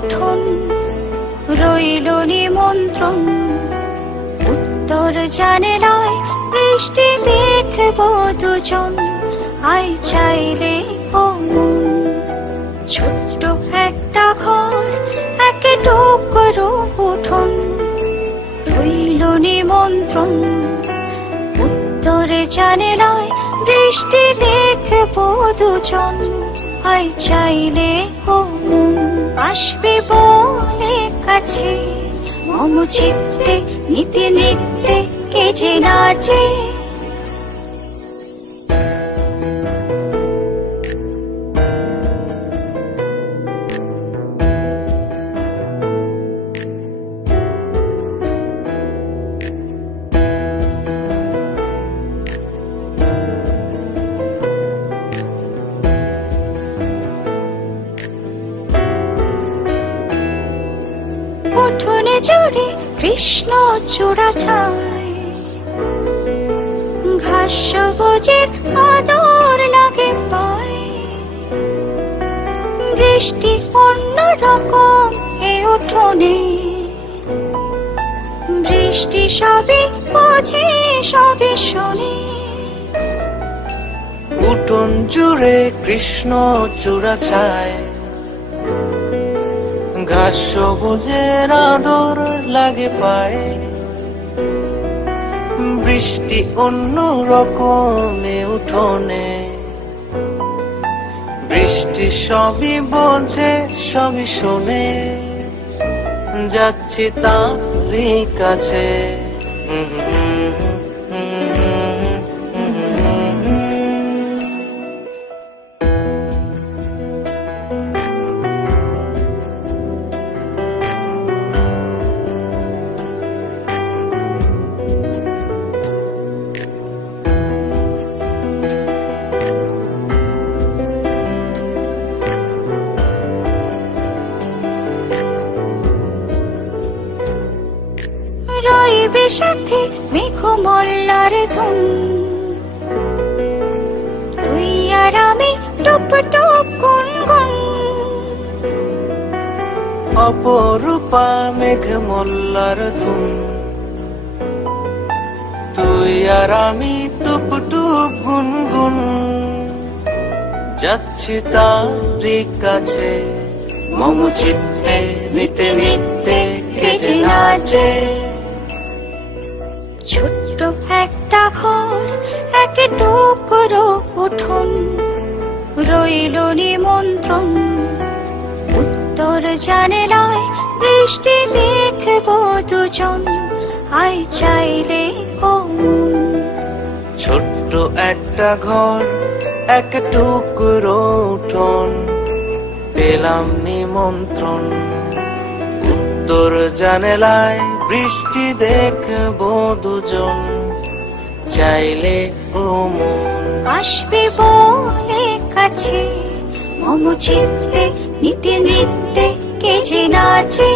উঠোন রইল নিমন্ত্রণ। উত্তর জানালায় বৃষ্টি দেখবো দুজন, আয় চাইলে ও মন। ছোট্ট একটা ঘর, এক টুকরো উঠোন রইল নিমন্ত্রণ। উত্তর জানালায় বৃষ্টি দেখবো দুজন, আয় চাইলে ও মন। আসবে বলে কাছে মম চিত্তে, নিতে নৃত্যে কে যে নাচে। উঠোনে জুড়ে কৃষ্ণ চূড়া ছায়, ঘাস সবুজের আদর লাগে পায়। বৃষ্টি অন্যরকম এ উঠোনে, বৃষ্টি সবে বোঝে সবে শোনে। উঠোন জুড়ে কৃষ্ণ চূড়া ছায়, ঘাস সবুজের আদর লাগে পায়ে। বৃষ্টি অন্য রকমে উঠোনে, বৃষ্টি সবই বোঝে সবই শোনে। যাচ্ছি তারই কাছে, রইবে সাথে মেঘমল্লার ধুন। তুই আর আমি টুপ টুপ গুনগুন। অপরূপা মেঘমল্লার ধুন, তুই আর আমি টুপ টুপ গুনগুন। যাচ্ছি তারই কাছে মম চিত্তে, নিতে নিতে কে যে নাচে। ছোট্ট একটা ঘর, এক টুকরো উঠোন রইল নিমন্ত্রণ। উত্তর জানালায় বৃষ্টি দেখবো দুজন, আয় চাইলে ও মন। ছোট্ট একটা ঘর, এক টুকরো উঠোন পেলাম নিমন্ত্রণ। উত্তর জানালায় বৃষ্টি দেখবো দুজন, চাইলে ও মন। আসবে বলে কাছে মম চিত্তে, নিতে নৃত্যে কে যে নাচে।